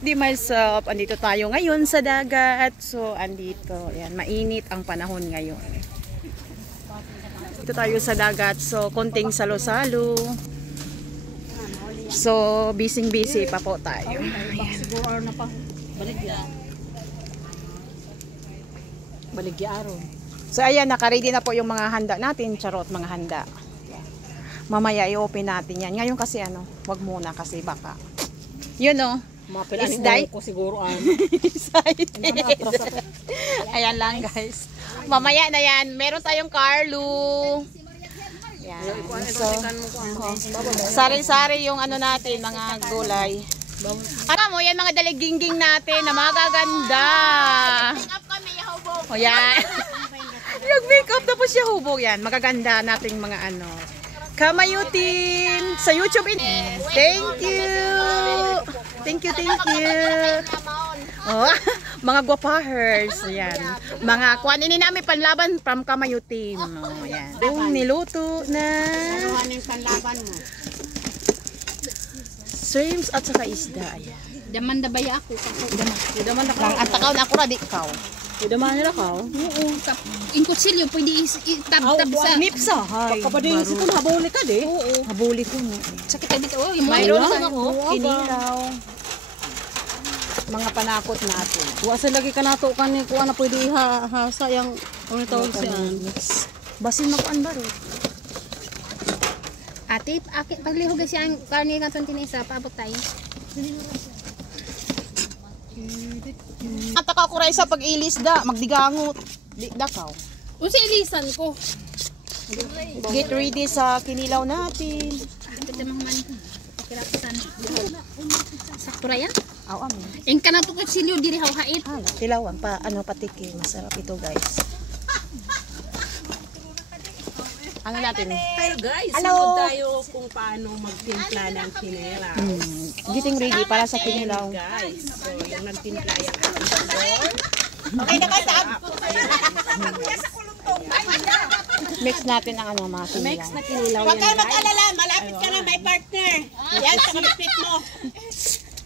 Di myself, andito tayo ngayon sa dagat. So, andito. Ayan, mainit ang panahon ngayon. Dito tayo sa dagat. So, konting salo-salo. So, busy pa po tayo. Siguro na pa. Baligya aron. So, ayan, nakaready na po yung mga handa natin. Charot, mga handa. Mamaya i-open natin yan. Ngayon kasi wag muna kasi baka. Yun Isday ko siguro Ayan lang guys. Mamaya na yan. Meron tayong Carlo. Yan. So, sari-sari yung natin, mga gulay. Ano mo, yan mga daligingging natin na magaganda. Make-up kami, yahubog. O yan. Yung make-up tapos yahubog yan. Magaganda nating mga Kamayutin sa YouTube. Thank you. Thank you. Oh, mga guapahers. Ayan. Mga kuhanin namin panlaban from Kamayutin. Oh, ayan. Yung niluto na panlaban mo. shrimps at saka isda. Ayan. Daman dabaya ako. Daman na ka. Ang takaw na ako na di ikaw. Daman nila ka. Oo. In kutsilyo pwede tab-tab sa nipsa. Hay. Kapag si kun habuli ka di. Oo. Habuli ko no. Sakit ay bitaw. Mayroon ako. Kinilaw. Mga panakot natin. Wa sa lagi ka nato kan ni kuan na pwede hasa yang ano tawag siya. Basin makuan baro. Ate, paglihog siya ang karne nga tinisa paabot tayo. At ka kuray sa pag-ilis da, magdigangot. Di dakaw. Unsa ilisan ko? Get ready sa kinilaw natin. Ito man kirasan. Sakto ra yan? Aw amin. En kana to kutsilyo diri hawhait. Tilawan pa patiki, masarap ito guys. Ano natin? Pero guys, sunod tayo kung paano magtimpla ng kinela. Getting ready para sa kinilaw. Guys, so yung nagtimpla yan. Okay na ka, Tab? Mix natin ang mga kinilaw. Mix na kinilaw yan. Huwag kayo mag-alala, malapit ka na, may partner. Yan, sa kapit mo.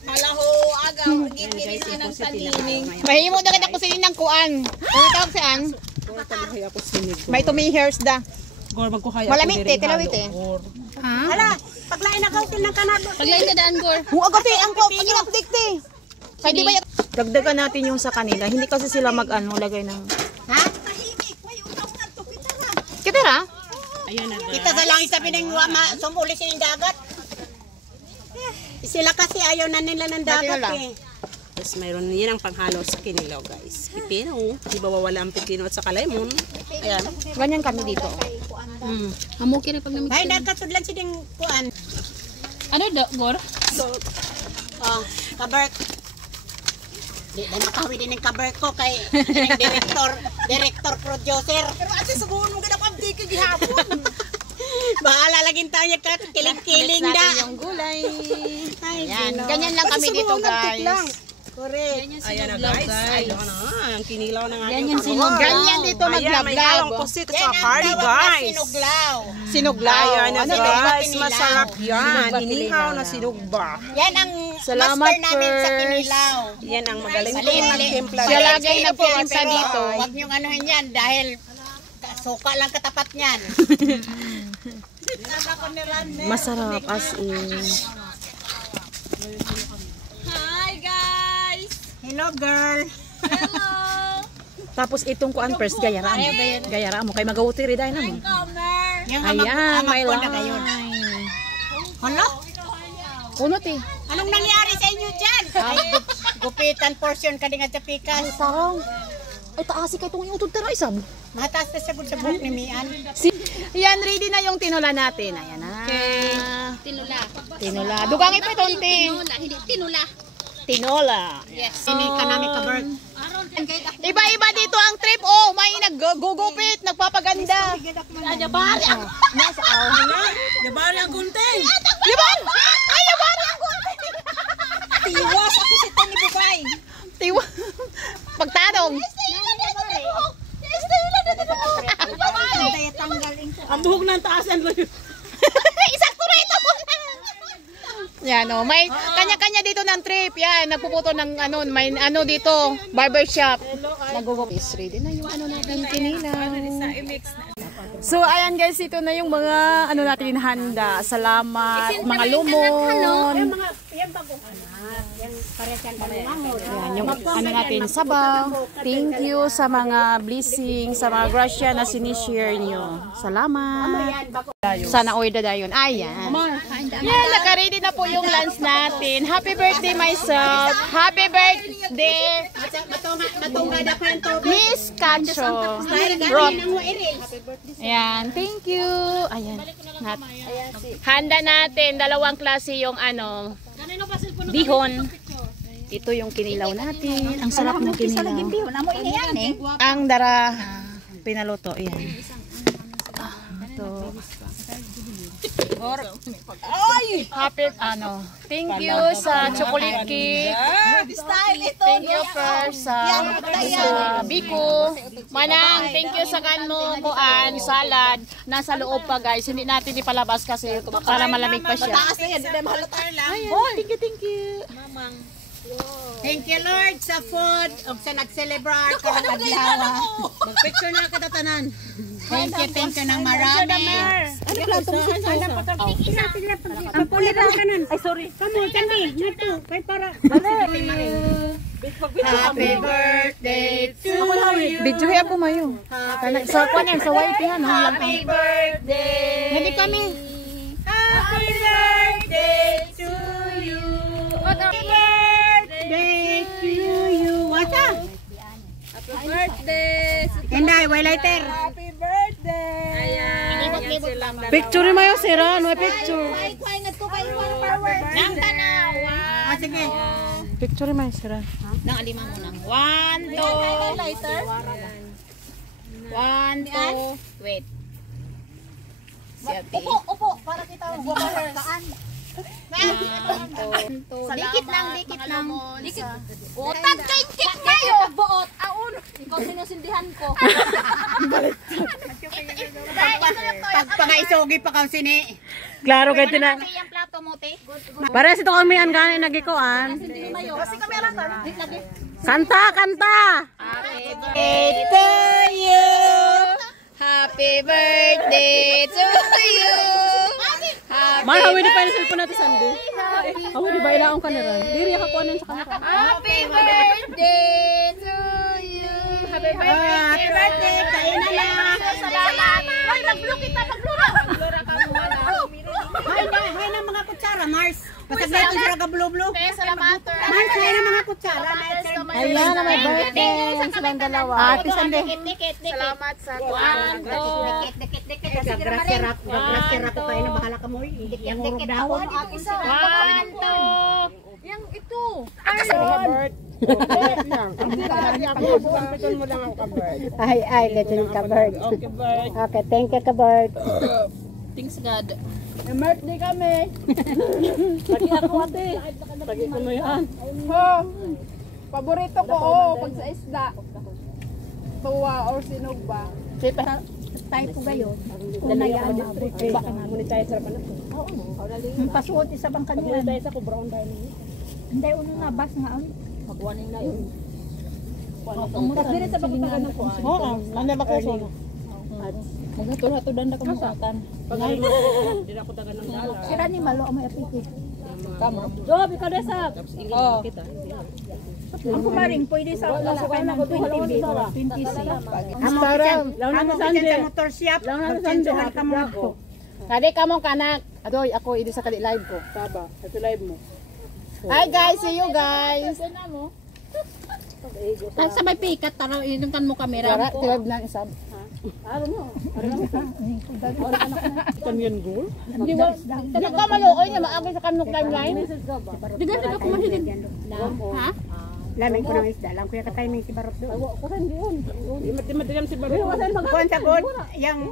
Halaho agaw gigilisin ng salining. Mahimo na kita kusinin ng kuan. Ano tawag saan? May tumihers da. Gor magkuhaya. Malamit tilawit Ha? Hala, paglain na kautin ng kanado. Paglain ka daan gor. Agati ang ko pag-update te. Pwede ba dagdagan natin yung sa kanila. Hindi kasi sila lagay ng Ha? Tahimik, may utang na to, kitara. Kitara? Ayan na. Kita sa langit sabi ng sumuli silang dagat. Sila kasi ayaw na nila ng dagat Tapos mayroon yan ang panghalo sa kinilaw guys. Pipino. Di ba wawala ang pipino at saka lemon. Ayan. Ganyan kami dito. Amo kini pag namix. Ay, nakatudlan silang kuan. Ano gor? So, kabark. Di na makawi din ng kabark ko kay director, producer. Pero ate, subuhon mo gina pabdi ka gihapon. Bahala laging tayo ka, kiling-kiling da. Yung gulay. Ay, Yan. Ganyan lang kami dito guys. Correct. Ayan na guys. Ayan na. Ang kinilaw na nga. Ganyan sinog. Ganyan dito May halong maglablab. pusit at saka curry guys. Sinuglaw. Sinuglaw. Ayan na Ano guys. kinilaw? Masarap yan. Sinugba Inihaw kinilaw. na sinugba. Yan ang Salamat, master namin sa first. kinilaw. Yan ang magaling Mali, kong mali. nagtimpla. Siya Mali. lagi Kayo nagtimpla pero dito. Huwag niyong anuhin yan dahil suka lang katapat niyan. Masarap as in. Hi guys. Hello girl. Hello. Tapos itong kuan first gayara mo. Gayara mo kay magawuti ri dai na mo. Comer. Yung Ayan, may ko na kayo. line. Hello? Kunot eh. Anong nangyari sa inyo dyan? Ay, gupitan portion ka din at pikas. Tarong. Ay taasi kay tong utod tara isab. Mataas na sagod sa buhok ni Mian. Yan ready na yung tinula natin. Ayan na. Tinula. Tinula. Dugangi pa iton ting. Tinula, hindi tinula. Tinola. Yes. Sini ka namin ka-bird. Iba-iba dito ang trip. Oh, may naggugupit, nagpapaganda. Ajabari ako. Nasa aw. Yabari ang kunting. Yaban! Ay, yaban ang kunti. Tiwas ako si Tony Bubay. Tiwa. Pagtanong. Tanggalin ko. Ang buhok ng taasan mo yun. Isakto na ito. Yan o, may kanya-kanya dito ng trip. Yan, nagpuputo ng ano, may ano dito, barbershop. Nagugok is ready na yung ano natin kinilaw. So ayan guys, ito na yung mga ano natin handa. Salamat, mga lumon. Yan, yung ano natin sabaw. Thank you sa mga blessing, sa mga grasya na sinishare nyo. Salamat. Sana order na yun. Ayan. Yan, naka-ready na po yung lunch natin. Happy birthday myself. Happy birthday, Miss Cacho. Ayan, thank you. Ayan. Handa natin, dalawang klase yung ano, bihon. Ito yung kinilaw natin. Ang sarap ng kinilaw. Ang dara pinaluto. Ayan. Ito. Happy ano. Thank you sa chocolate cake. Thank you first sa Biko. Manang, thank you sa kanmo kuan salad. Nasa loob pa guys. Hindi natin ipalabas kasi para malamig pa siya. Thank you. Thank you Lord sa food ug sa nag-celebrate karong adlaw. Mag-picture na ka tatanan. Thank you ng marami. Ang pulit ang kanan. Ay sorry. Kamu kandi dito kay para. Happy birthday to you. Video ya po mayo. Sa kuan sa white yan. Happy birthday. Hindi kami. Happy birthday to you. Happy birthday to you. Wata? Happy birthday. Henday, way later. Happy birthday. Ayan. Picture mo yung sira. Ano picture? Nang tanawa. Ah, sige. Picture mo yung sira. Nang alima mo nang. 1, 2. Lighter. 1, 2. Wait. Upo. Para kita saan. Dikit lang. Utang kait kayo. Buot. Aun. Ikaw sinusindihan ko. Pagpangaisugi pa kang sini. Klaro kayo na. Yung plato mo, te. Para sa ito kami ang kanin nagikuan. Kasi kami alam ka. Kanta! Happy birthday to you. Happy birthday to you. Hawi di pa yung cellphone natin Sunday. Hawi di ba ilaong ka na rin? Diri ako kuanin sa kanila. Happy birthday to you. Happy birthday. Kain na lang. Salamat. Hoy, mag-blue kita. Mag-blue ka muna. Hay na mga kutsara, Mars. Basta na ito sila ka-blue-blue. Salamat. Mars, hay na mga kutsara. Ayan na may birthday. Silang dalawa. Ate Sunday. Salamat sa kwanto. Gagrasira ko kayo na bahala ka mo. Yang hurog dahon. Kwanto. Yang ito. Ay, leto yung ka-bird. Okay, thank you ka-bird. Thanks God. birthday kami. Lagi ako ate. Lagi ko mo yan. Paborito ko, pag sa isda. Tuwa or sinugba. Tayo po gayon. Unayaan na. Baka nga muna tayo sa rapan. Pasuot isa bang kanina. Tayo sa kubraon tayo. Hindi, uno nga, bas nga. Magwaning na yun. Tapos sa pagkakagan ng kuha. Oo, nanda ba ko Maghatulatudan na kamusatan. Pag-alin mo, hindi na ako dagan ng dala. Sira ni Malo, may apikit. Kamo. Job, ikaw desap. Oo. Ang kumaring, pwede sa lasakay ng 20 bit, 26. Lang na Sunday. Motor shop. Lang na Sunday. Kadi kamong kanak. Adoy, ako idi sa kali live ko. Taba, ito live mo. Hi guys, see you guys. Ay, sa may pikat, taraw, inuntan mo kamera Dara, ko. live lang isa. Ano mo? Kanyan gul? Hindi ka maluoy niya, maagay sa kanok timeline. Di ganito ako mahilig. Ha? Lamig ko ng isda lang. Kuya katay may si Barot doon. Kusan di yun. Mati-matigan si Baro. Kuhan sa good. Yang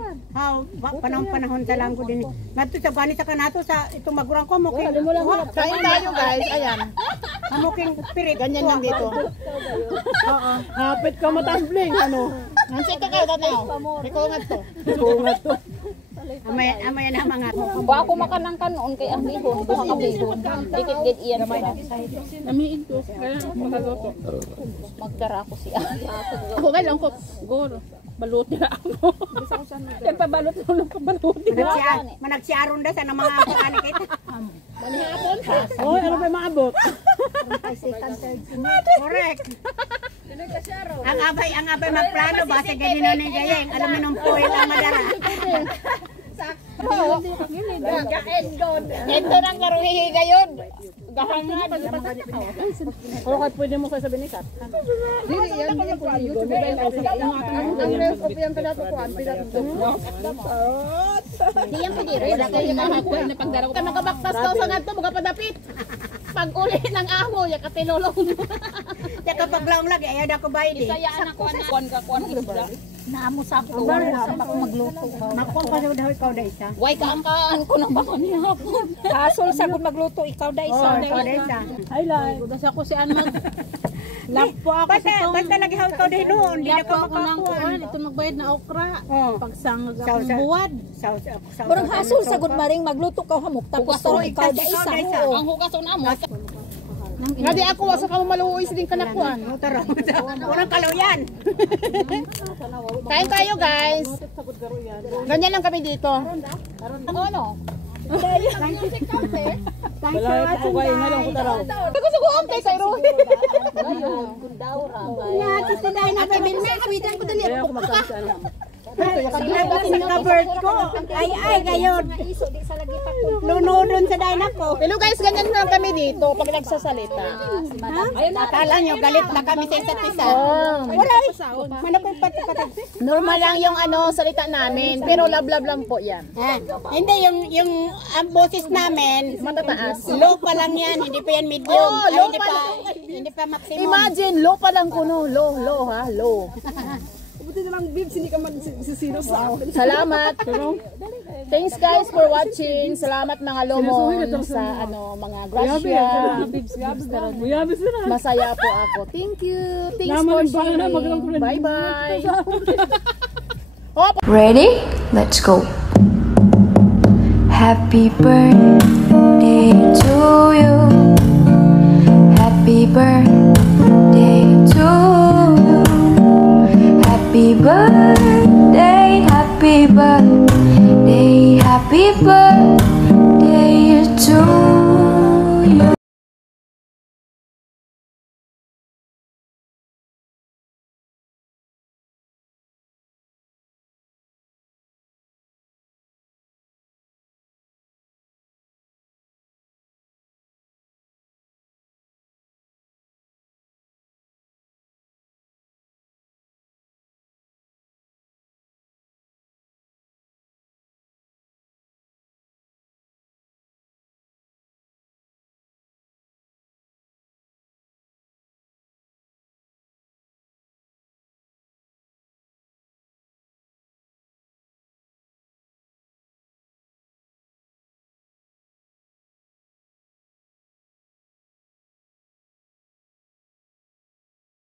panahon sa lang ko din. Ngadto sa gani sa kanato sa itong magurang ko mo. Kain tayo guys, ayan. Hamuking spirit. Ganyan lang dito. Oo. Hapit ka matambling, ano? Nansi ka kayo tanaw. Rikungat to. Amay na mga ko. Ba ako makanang kanon kay ang bihon, duha ka bihon. Dikit gid iyan sila. Namiin ko. Kaya magagawa ko. Magdara ko siya. Ako kailang ko. Goro. Balot nila ako. Yan pa balot nila ko balot nila. Managsiaron da sa mga kuan kita. Oh, ano ba maabot? Correct. Ang abay magplano ba sa ganino ni gayeng aluminum foil ang madara. Ito nang karuhihi gayon. Gahangad. Pero kahit pwede mo sa binikat. Diyan pa dire. Wala kayo mahapon na pagdara ko. Magabaktas daw sa ngadto, magapadapit. Pag uli ng amo, ya katilolong. Ya kapag laong lagi ayaw na ko bayad. Sayaan ako na kuan isda. Naamo sa ako. Ako magluto. Makuha pa daw ikaw da isa. Way kaangkaan ko nang bako niya hapon. Asol sagod magluto ikaw da isa. Ikaw da isa. Ay lai, udas ako si Anman. Lapo ako sa tong. Basta lagi ikaw da doon, di na Lapo ko ako nang kuan, makakuha. ito magbayad na okra. Oh. Pagsangag Saw- akong buwad. Murang hasol sa good maring magluto ka hamok tapos to ikaw da isa. Ang hugason amo. Ngadi ako sa kamo maluoy din kanakuan. Tara. Unang kalaw yan. Kain tayo guys. Ganyan lang kami dito. Ano? Wala ko kayo na lang ko taraw. Gusto ko ang kay Ro. Nga, kasi dahil na kami na kabitan ko dali. Kaya ako magkansa na. Sinabot sa cover ko. Ay, gayon. Lunodon sa dahil ako. Hello guys, ganyan lang kami dito pag nagsasalita. Akala nyo, galit na kami sa isa't isa. Wala eh. Ano po yung patapatag? Normal lang yung salita namin, pero love lang po yan. Hindi, yung ang boses namin, Matataas. low pa lang yan, hindi pa yan medium. Oh, Ay, low hindi pa pa, lang. hindi pa maximum. Imagine, low pa lang kuno. Low ha, low. Buti na lang bibs, hindi ka magsisino sa akin. Salamat. Thanks guys for watching. Salamat mga lomon sa mga grasya. Buyabis na. Masaya po ako. Thank you. Thanks for sharing. Bye-bye. Ready? Let's go. Happy birthday to you. Happy birthday to you. Happy birthday, happy birthday, happy birthday.